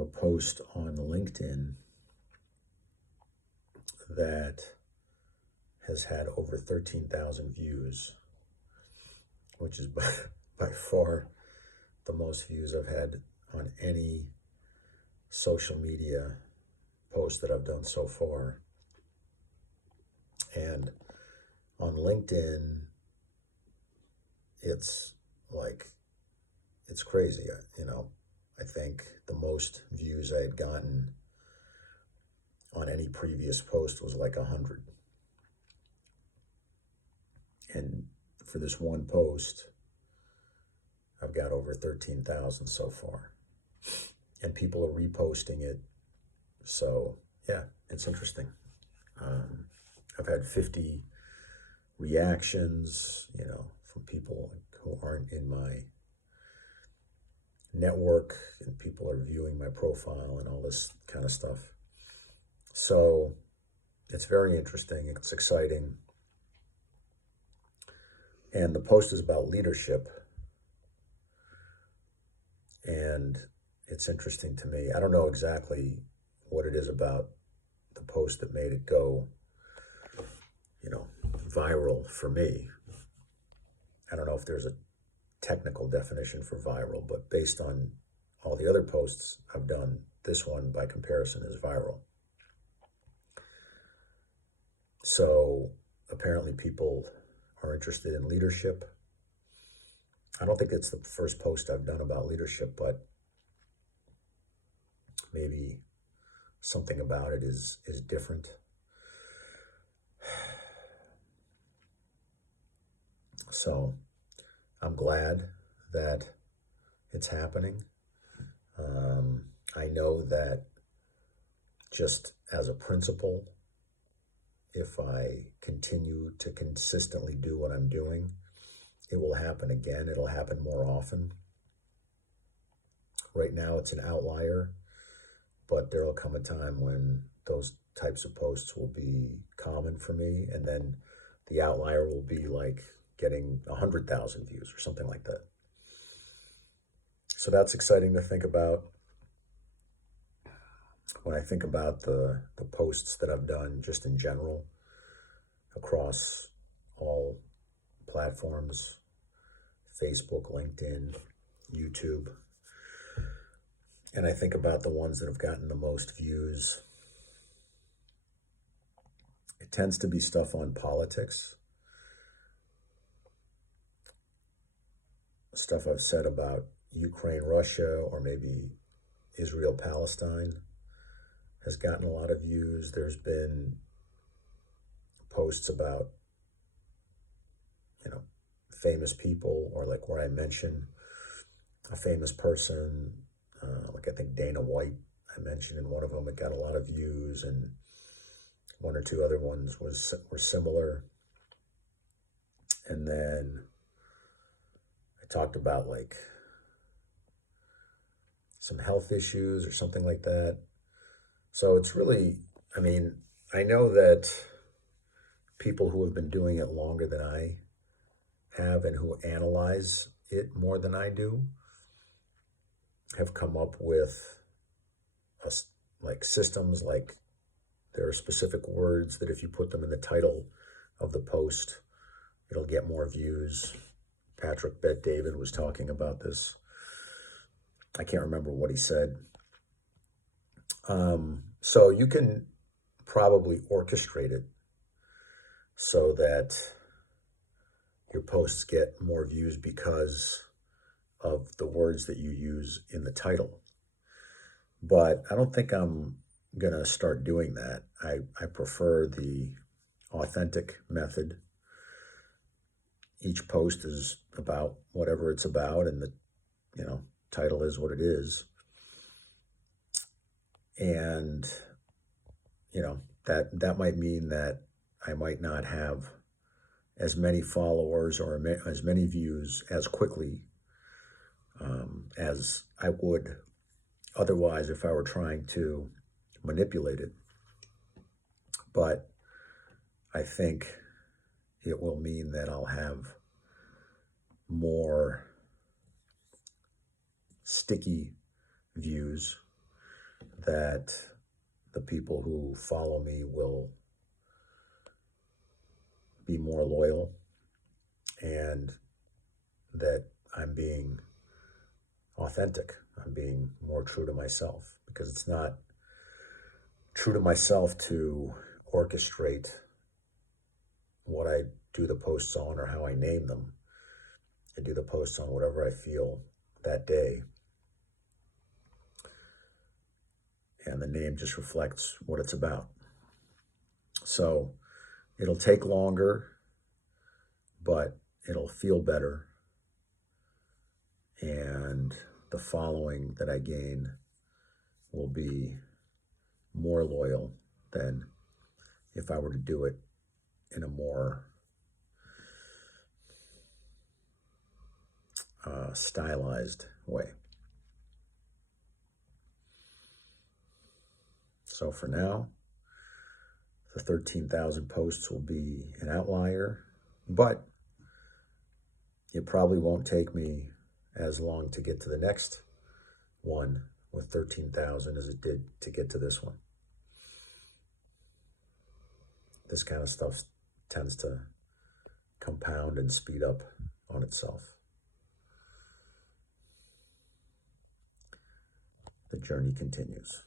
have a post on LinkedIn that has had over 13,000 views, which is by far the most views I've had on any social media post that I've done so far. And on LinkedIn, it's crazy. I think the most views I had gotten on any previous post was like 100. And for this one post, I've got over 13,000 so far. And people are reposting it. So, yeah, it's interesting. I've had 50 reactions, from people who aren't in my network, and people are viewing my profile and all this kind of stuff. So it's very interesting. It's exciting. And the post is about leadership. And it's interesting to me. I don't know exactly what it is about the post that made it go, viral for me. I don't know if there's a technical definition for viral, but based on all the other posts I've done, this one by comparison is viral. So apparently people are interested in leadership. I don't think it's the first post I've done about leadership, but maybe something about it is different. So I'm glad that it's happening. I know that just as a principle, if I continue to consistently do what I'm doing, it will happen again. It'll happen more often. Right now it's an outlier, but there will come a time when those types of posts will be common for me, and then the outlier will be like getting 100,000 views or something like that. So that's exciting to think about. When I think about the posts that I've done just in general across all platforms, Facebook, LinkedIn, YouTube, and I think about the ones that have gotten the most views, it tends to be stuff on politics, stuff I've said about Ukraine, Russia, or maybe Israel, Palestine has gotten a lot of views. There's been posts about, famous people, or like where I mention a famous person, like I think Dana White, I mentioned in one of them, it got a lot of views, and one or two other ones were similar. And then I talked about like some health issues or something like that. So it's really, I know that people who have been doing it longer than I have and who analyze it more than I do have come up with like systems, like there are specific words that if you put them in the title of the post, it'll get more views. Patrick Bet-David was talking about this. I can't remember what he said. So you can probably orchestrate it so that your posts get more views because of the words that you use in the title. But I don't think I'm going to start doing that. I prefer the authentic method. Each post is about whatever it's about, and the title is what it is. And that might mean that I might not have as many followers or as many views as quickly as I would otherwise if I were trying to manipulate it. But I think it will mean that I'll have more sticky views, that the people who follow me will be more loyal, and that I'm being authentic. I'm being more true to myself, because it's not true to myself to orchestrate what I do the posts on or how I name them. I do the posts on whatever I feel that day. And the name just reflects what it's about. So it'll take longer, but it'll feel better. And the following that I gain will be more loyal than if I were to do it in a more stylized way. So for now, the 13,000 posts will be an outlier, but it probably won't take me as long to get to the next one with 13,000 as it did to get to this one. This kind of stuff tends to compound and speed up on itself. The journey continues.